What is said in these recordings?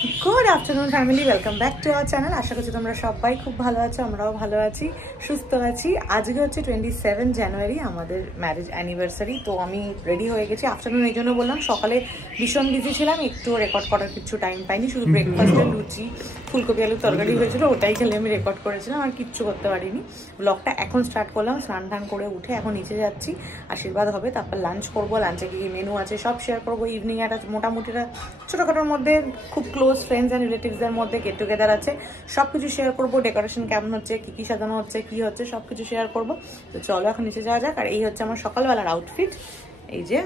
Good afternoon family, welcome back to our channel. আশা করছি তোমরা সবাই খুব ভালো আছো, আমরাও ভালো আছি, সুস্থ আছি। আজকে হচ্ছে 27 জানুয়ারি, আমাদের ম্যারেজ অ্যানিভার্সারি। তো আমি রেডি হয়ে গেছি। আফটারনুন এই জন্য বললাম, সকালে ভীষণ বিজি ছিলাম, একটু রেকর্ড করার কিছু টাইম পাইনি। শুধু ব্রেকফাস্টে লুচি ফুলকপি আলুর তরকারি হয়েছিল, ওটাই খেলে আমি রেকর্ড করেছিলাম, আর কিচ্ছু করতে পারিনি। ব্লগটা এখন স্টার্ট করলাম, স্নান টান করে উঠে এখন নিচে যাচ্ছি, আশীর্বাদ হবে, তারপর লাঞ্চ করবো। লাঞ্চে কি মেনু আছে সব শেয়ার করবো। ইভিনিং একটা মোটামুটি ছোটোখাটোর মধ্যে খুব ক্লোজ ফ্রেন্ডস অ্যান্ড রিলেটিভসদের মধ্যে গেট টুগেদার আছে, সব কিছু শেয়ার করবো। ডেকোরেশন কেমন হচ্ছে, কী সাজানো হচ্ছে, কী হচ্ছে, সব কিছু শেয়ার করবো। তো চলো এখন নিচে যাওয়া যাক। আর এই হচ্ছে আমার সকালবেলার আউটফিট। এই যে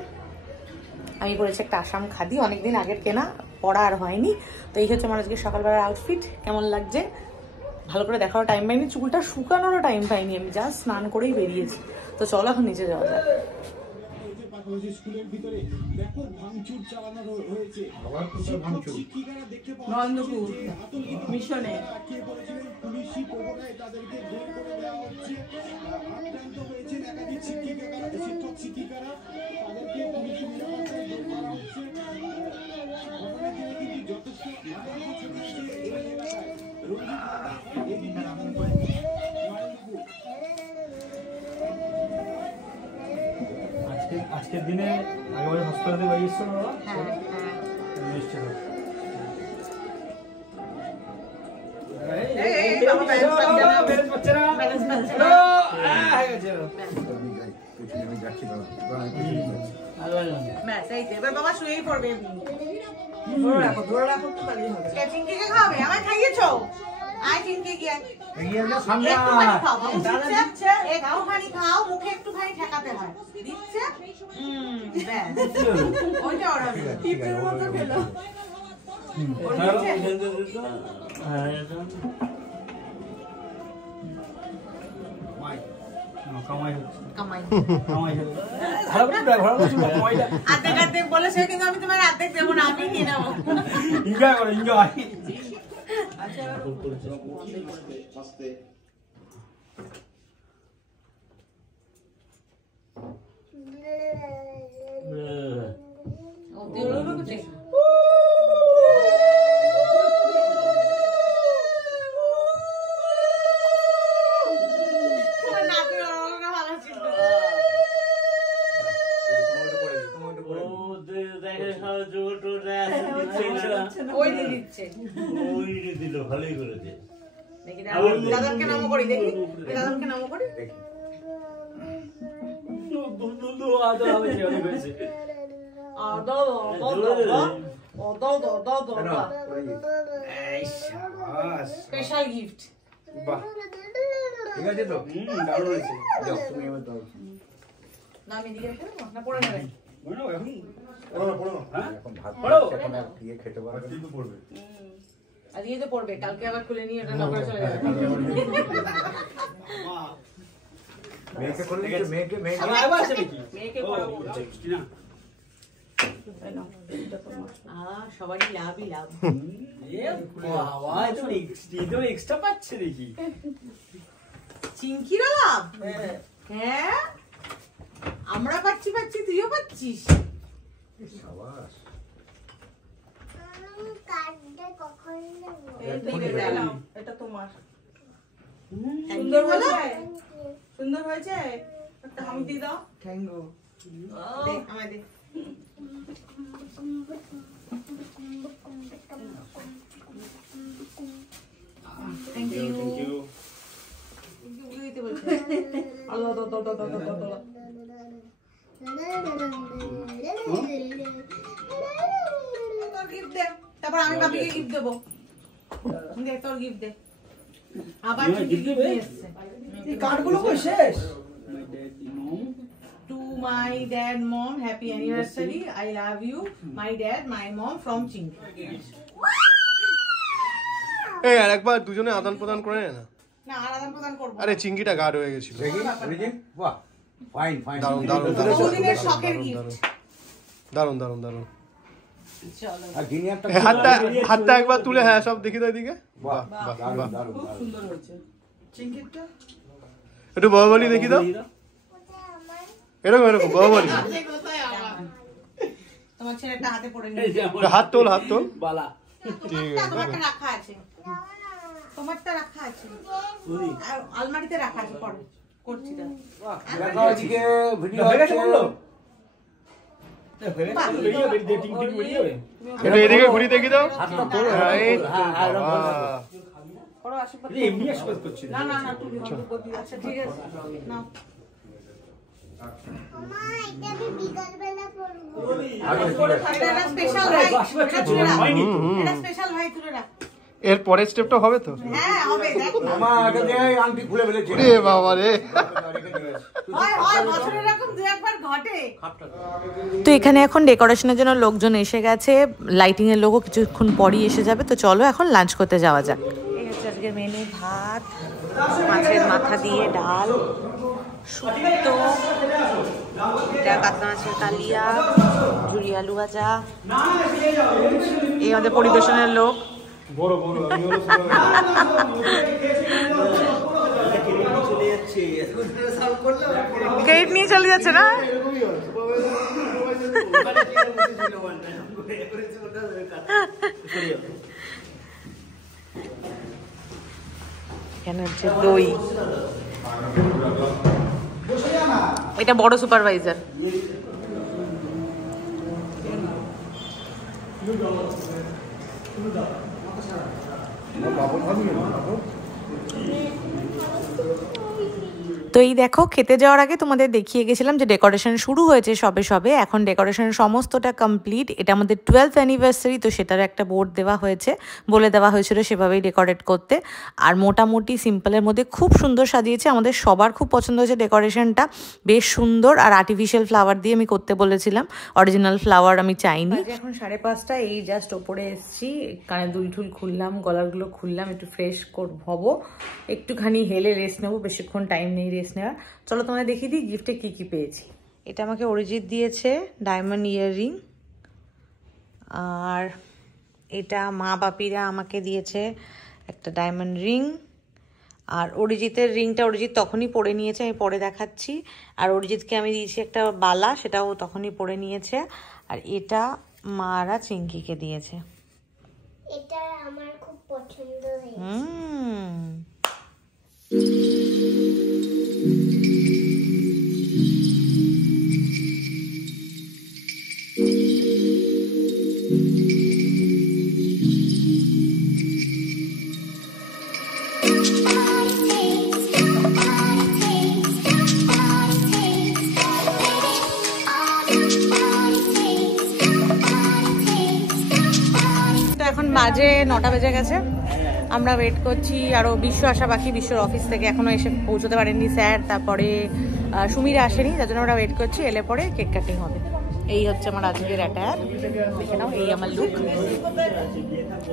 আমি পরেছি একটা আসাম খাদি, অনেকদিন আগের কেনা, পরা আর হয়নি। তো এই হচ্ছে আমার আজকে সকালবেলার আউটফিট। কেমন লাগছে ভালো করে দেখারও টাইম পাইনি, চুলটা শুকানোরও টাইম পাইনি, আমি জাস্ট স্নান করেই বেরিয়েছি। তো চলো এখন নিচে যাওয়া যাক। স্কুলের ভিতরে ব্যাপক ভাঙচুর চালানো হয়েছে। শিক্ষিকারা দেখতে নন্দপুর মিশনে আটকে পড়েছিলেন পুলিশি প্রবণায়, তাদেরকে বের করে দেওয়া হচ্ছে। আক্রান্ত হয়েছেন একাধিক শিক্ষিকারা, তাদেরকে পুলিশি নিরাপত্তায় বের করা হচ্ছে। ঘটনা থেকে কিন্তু যথেষ্ট আতঙ্ক ছড়িয়েছে এই এলাকায়। আজকের দিনে আগেবারে হাসপাতালে বাড়ি এসছো না বাবা? নিশ্চয়। বাবা শুয়েই পড়বে, চিংকিকে খাওয়াবে, আমায় খাইয়েছো? আয় চিংকি গিয়ে একটুখানি খাও, মুখে একটুখানি ঠেকাতে হয়, দিচ্ছে। ওইটা ওরা টিপের মতো খেলো। অর্ধেক বলেছে, কিন্তু আমি তোমার অর্ধেক দেবো না, আমি নিয়ে নেবো। এনজয় করো, এনজয়। ভালোই করেছে। দাদাকে নামও করি, দেখি দাদাকে নামও করি। Special gift. ঠিক আছে তো, দারুণ হয়েছে। না আমি দিকে রেখে দেবো না, পড়ে নেবে। এখন ভাত এখন আর দিয়ে খেতে পারবে না, পড়বে। আজকে তো পড়বে, কালকে আবার খুলে নিয়ে এটা নকরে চলে যাবে। মেয়েকে করলে কি মেয়েকে আবার আসে নাকি? মেয়েকে করো না। সবারই লাভই লাভ। বাবা তো এক্সট্রা পাচ্ছে দেখি। চিংকিরা লাভ? হ্যাঁ আমরা পাচ্ছি, তুইও পাচ্ছিস। সাবাস। এটা তোমার। সুন্দর হয়েছে, সুন্দর হয়েছে। একটা হামি দিয়ে দাও। Thank you. আমায় দে। Thank you. দিতে বলছে। আল্লাহ দাও দাও দাও দাও দাও দাও। গিফট দে, তারপর আমি বাবিকে গিফট দেবো। দে তোর গিফট দে। আবার গিফট দিতে এসেছে। এই কার্ডগুলো কই শেষ? To my dad, mom, happy anniversary. I love you, my dad, my mom from Chinki. এই আর একবার দুজনে আদান প্রদান করে না। না আর আদান প্রদান করব। আরে চিংকিটা গাঢ় হয়ে গেছিল। দেখি বাহ ফাইন ফাইন দারুন দারুন দুদিনের শখের গিফট। দারুন দারুন দারুন। চলো আর গিনিয়ারটা হাতটা একবার তুলে, হ্যাঁ সব দেখি দাও এদিকে। বাহ বাহ দারুন দারুন খুব সুন্দর হয়েছে চিংকিটা। একটু বাহুবলি দেখি দাও, এরকম এরকম বাহুবলি। তোমার ছেলেটা হাতে পড়ে নি, হাত তোল, হাত তোল। বালা তোমারটা রাখা আছে, তোমারটা রাখা আছে আর আলমারিতে রাখা আছে, পরে করছি না। দেখো এদিকে ভিডিও হয়ে গেছে হচ্ছে। বললো বেরিয়ে টিং টিং বেরিয়ে যাবে। একটু এদিকে ঘুরি দেখি দাও। হাতটা তোলো। হ্যাঁ, এই তো, হ্যাঁ, হ্যাঁ, এরকম বাবা। করো আশীর্বাদ। এই এমনি আশীর্বাদ করছি না না না তুমি আচ্ছা ঠিক আছে নাও। এটা স্পেশাল ভাই, এটা তুলে রাখ, এটা স্পেশাল ভাই তুলে রাখ। এর পরের স্টেপটা হবে তো? হ্যাঁ হবে, দেখ না। মামা এটা দিয়ে আংটি খুলে ফেলেছে। রে বাবা রে। হয় হয় বছরে এরকম দু একবার ঘটে। তো এখানে এখন ডেকোরেশনের জন্য লোকজন এসে গেছে, লাইটিং এর লোকও কিছুক্ষণ পরই এসে যাবে। তো চলো এখন লাঞ্চ করতে যাওয়া যাক। এই হচ্ছে আজকের মেনু, ভাত, মাছের মাথা দিয়ে ডাল, শুক্তো, এটা কাতলা মাছের কালিয়া, ঝুরি আলু ভাজা। এই আমাদের পরিবেশনের লোক। বড় বড় আমি হলো ক্রেডিট নিয়ে চলে যাচ্ছে না? এখানে হচ্ছে দই, এটা বড় সুপারভাইজার। তো এই দেখো, খেতে যাওয়ার আগে তোমাদের দেখিয়ে গেছিলাম যে ডেকোরেশন শুরু হয়েছে সবে সবে, এখন ডেকোরেশন সমস্তটা কমপ্লিট। এটা আমাদের 12th অ্যানিভার্সারি, তো সেটার একটা বোর্ড দেওয়া হয়েছে, বলে দেওয়া হয়েছিল সেভাবেই ডেকোরেট করতে। আর মোটামুটি সিম্পলের মধ্যে খুব সুন্দর সাজিয়েছে, আমাদের সবার খুব পছন্দ হয়েছে ডেকোরেশনটা, বেশ সুন্দর। আর আর্টিফিশিয়াল ফ্লাওয়ার দিয়ে আমি করতে বলেছিলাম, অরিজিনাল ফ্লাওয়ার আমি চাইনি। এখন 5:30, এই জাস্ট ওপরে এসেছি, কানে দুল ঠুল খুললাম, গলারগুলো খুললাম, একটু ফ্রেশ হবো, একটুখানি হেলে রেস্ট নেবো, বেশিক্ষণ টাইম নেই রেস্ট নেওয়ার। চলো তোমাদের দেখিয়ে দিই গিফটে কি কি পেয়েছি। এটা আমাকে অরিজিৎ দিয়েছে, ডায়মন্ড ইয়াররিং। আর এটা মা বাপিরা আমাকে দিয়েছে একটা ডায়মন্ড রিং। আর অরিজিতের রিংটা অরিজিৎ তখনই পরে নিয়েছে, আমি পরে দেখাচ্ছি। আর অরিজিৎকে আমি দিয়েছি একটা বালা, সেটাও তখনই পরে নিয়েছে। আর এটা মারা চিঙ্কিকে দিয়েছে। এটা আমার খুব পছন্দ হয়েছে। এখন বাজে 9টা বেজে গেছে, আমরা ওয়েট করছি। আরও বিশ্ব আসা বাকি, বিশ্বর অফিস থেকে এখনও এসে পৌঁছতে পারেননি স্যার, তারপরে সুমিরা আসেনি, যার জন্য আমরা ওয়েট করছি। এলে পরে কেক কাটিং হবে। এই হচ্ছে আমার আজকের অ্যাটায়ার, দেখে নাও, এই আমার লুক,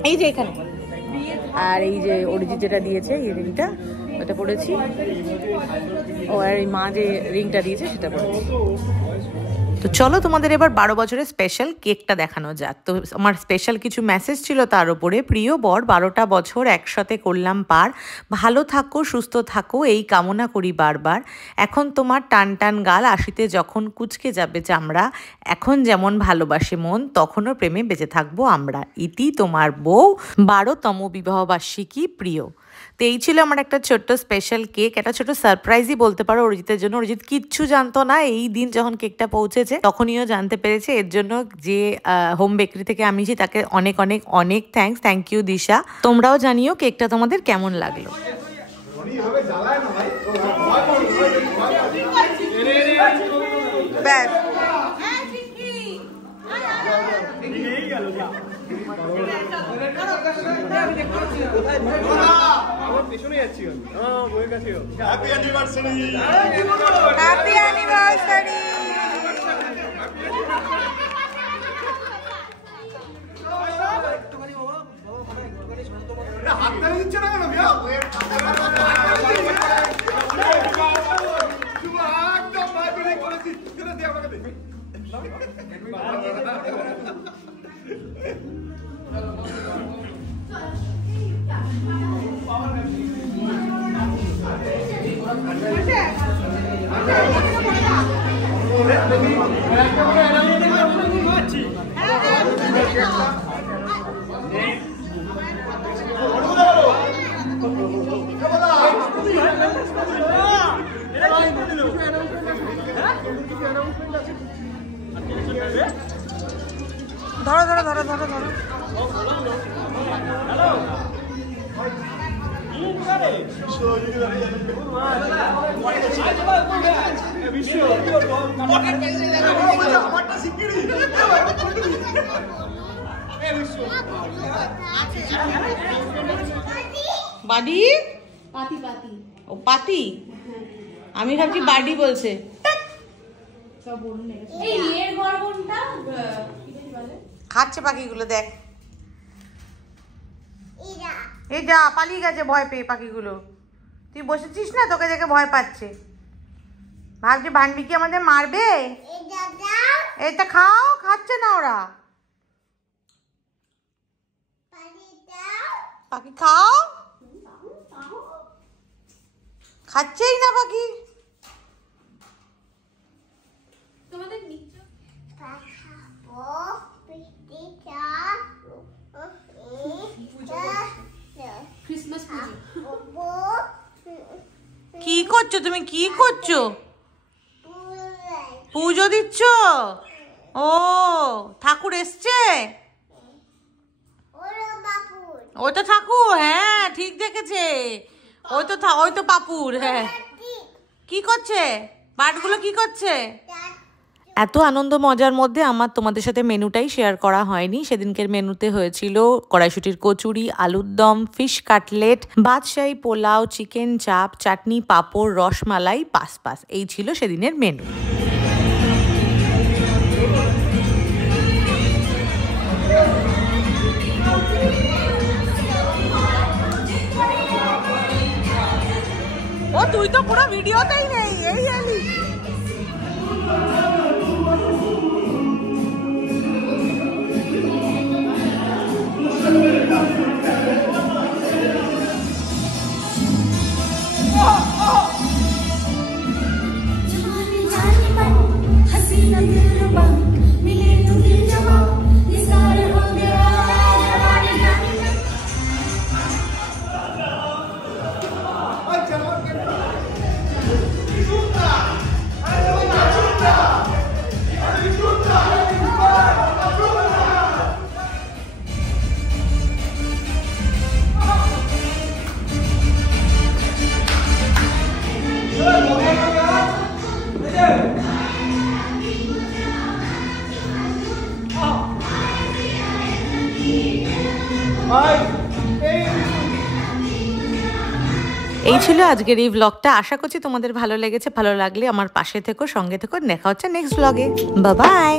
এই যে এখানে। আর এই যে অরিজিৎ যেটা দিয়েছে এই রিংটা, ওটা পরেছি। ও আর এই মা যে রিংটা দিয়েছে সেটা পরেছি। তো চলো তোমাদের এবার 12 বছরের স্পেশাল কেকটা দেখানো যাক। তো আমার স্পেশাল কিছু মেসেজ ছিল তার উপরে। প্রিয় বর, 12টা বছর একসাথে করলাম পার, ভালো থাকো, সুস্থ থাকো, এই কামনা করি বারবার। এখন তোমার টান টান গাল, আশিতে যখন কুচকে যাবে চামড়া, এখন যেমন ভালোবাসে মন, তখনও প্রেমে বেঁচে থাকবো আমরা। ইতি তোমার বউ, 12তম বিবাহবার্ষিকী প্রিয়। তো এই ছিল আমার একটা ছোট্ট স্পেশাল কেক, একটা ছোট সারপ্রাইজই বলতে পারো অরিজিতের জন্য। অরিজিৎ কিচ্ছু জানতো না, এই দিন যখন কেকটা পৌঁছেছে তখনইও জানতে পেরেছে। এর জন্য যে হোম বেকারি থেকে আমিছি তাকে অনেক অনেক অনেক থ্যাঙ্কস। থ্যাংক ইউ দিশা। তোমরাও জানিও কেকটা তোমাদের কেমন লাগলো। ব্যাস হ্যাপি অ্যানিভার্সারি। Happy anniversary. হাতটা দিচ্ছে না কেন? একদম ভাই করেছি, আমাকে দেখবি। ধরো ধরো ধরো ধরো ধরো বাডি পাতি পাতি ও পাতি আমি ভাবছি বাডি বলছে সব বলুন এই এর ঘর কোনটা কি বলে খাচ্ছে পাখিগুলো দেখ ইরা এই যা পালিয়ে গেছে ভয় পেয়ে পাখিগুলো তুই বসেছিস না তোকে দেখে ভয় পাচ্ছে ভাবছি ভান্ডি কি আমাদের মারবে এটা দাও এটা খাও খাচ্ছে না ওরা পানি দাও পাখি খাও খাচ্ছেই না পাখি তোমাদের নিচে পাখাবো পিটি ক্রিসমাস পুজো কি করছো তুমি কি করছো পুজো দিচ্ছ ও ঠাকুর এসছে ওই তো ঠাকুর হ্যাঁ ঠিক দেখেছে ওই তো পাপুর হ্যাঁ কি করছে বাটগুলো কি করছে এত আনন্দ মজার মধ্যে আমার তোমাদের সাথে মেনুটাই শেয়ার করা হয়নি সেদিনকের মেনুতে হয়েছিল কড়াইশুটির কচুরি আলুর দম ফিশ কাটলেট বাদশাহী পোলাও চিকেন চাপ চাটনি পাঁপড় রসমালাই পাসপাস এই ছিল সেদিনের মেনু ও তুই তো পুরো ভিডিওতেই নেই এই আলি এই ছিল আজকের এই ব্লগটা আশা করছি তোমাদের ভালো লেগেছে ভালো লাগলে আমার পাশে থেকো সঙ্গে থেকো দেখা হচ্ছে নেক্সট ব্লগে বাই বাই